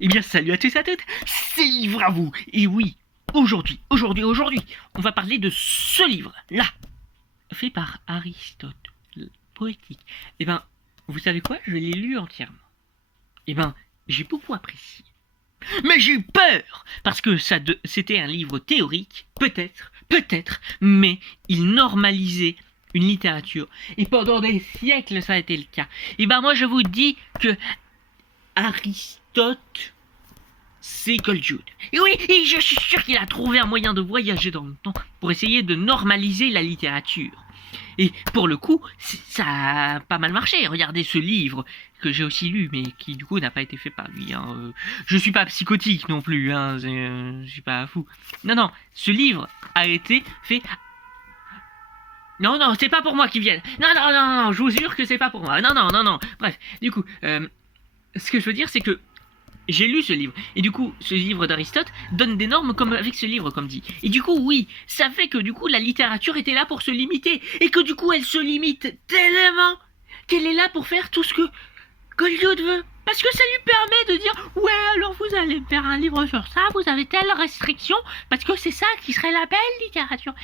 Eh bien, salut à tous et à toutes, c'est Livre à vous. Et oui, aujourd'hui, on va parler de ce livre-là, fait par Aristote, le poétique. Eh ben, vous savez quoi? Je l'ai lu entièrement. Eh ben, j'ai beaucoup apprécié. Mais j'ai eu peur parce que c'était un livre théorique, peut-être, mais il normalisait une littérature. Et pendant des siècles, ça a été le cas. Et ben, moi, je vous dis que Aristote, c'est Goldjude. Et oui, et je suis sûr qu'il a trouvé un moyen de voyager dans le temps pour essayer de normaliser la littérature. Et pour le coup, ça a pas mal marché. Regardez ce livre que j'ai aussi lu, mais qui du coup n'a pas été fait par lui. Je suis pas psychotique non plus, je suis pas fou. Non, ce livre a été fait. Non, c'est pas pour moi qu'ils viennent. Non, je vous jure que c'est pas pour moi. Non. Bref, du coup, ce que je veux dire, c'est que j'ai lu ce livre, et du coup, ce livre d'Aristote donne des normes comme avec ce livre, comme dit. Et du coup, oui, ça fait que du coup, la littérature était là pour se limiter, et que du coup, elle se limite tellement qu'elle est là pour faire tout ce que Goldjude veut. Parce que ça lui permet de dire, ouais, alors vous allez me faire un livre sur ça, vous avez telle restriction, parce que c'est ça qui serait la belle littérature.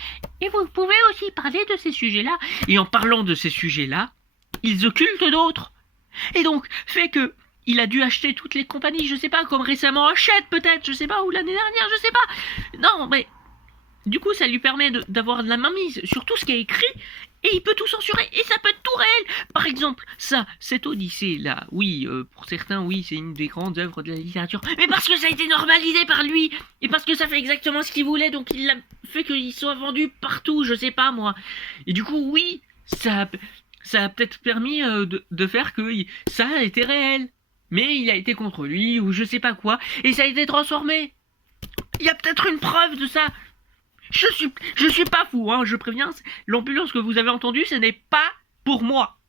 Et vous pouvez aussi parler de ces sujets-là. Et en parlant de ces sujets-là, ils occultent d'autres. Et donc, fait que il a dû acheter toutes les compagnies, je sais pas, comme récemment Hachette peut-être, je sais pas, ou l'année dernière, je sais pas. Non, mais du coup, ça lui permet d'avoir de la mainmise sur tout ce qui est écrit, et il peut tout censurer, et ça peut être tout réel. Par exemple, cette Odyssée-là, oui, pour certains, oui, c'est une des grandes œuvres de la littérature, mais parce que ça a été normalisé par lui, et parce que ça fait exactement ce qu'il voulait, donc il a fait qu'il soit vendu partout, je sais pas moi. Et du coup, oui, ça a peut-être permis de faire que ça a été réel. Mais il a été contre lui, ou je sais pas quoi, et ça a été transformé. Il y a peut-être une preuve de ça. Je suis pas fou, je préviens, l'ambulance que vous avez entendue, ce n'est pas pour moi.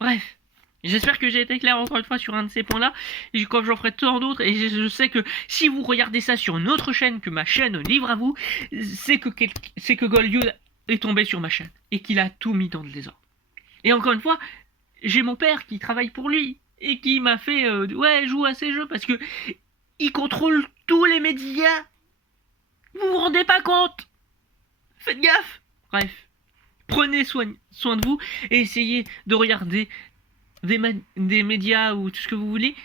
Bref. J'espère que j'ai été clair encore une fois sur un de ces points-là, et comme j'en ferai tant d'autres, et je sais que si vous regardez ça sur une autre chaîne que ma chaîne Livre à vous, c'est que Goldjude est tombé sur ma chaîne, et qu'il a tout mis dans le désordre. Et encore une fois, j'ai mon père qui travaille pour lui et qui m'a fait ouais, joue à ces jeux parce que il contrôle tous les médias. Vous vous rendez pas compte? Faites gaffe. Bref, prenez soin de vous et essayez de regarder des médias ou tout ce que vous voulez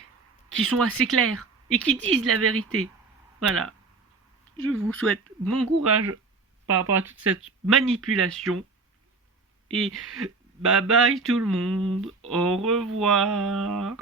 qui sont assez clairs et qui disent la vérité. Voilà. Je vous souhaite bon courage par rapport à toute cette manipulation et bye bye tout le monde. Au revoir.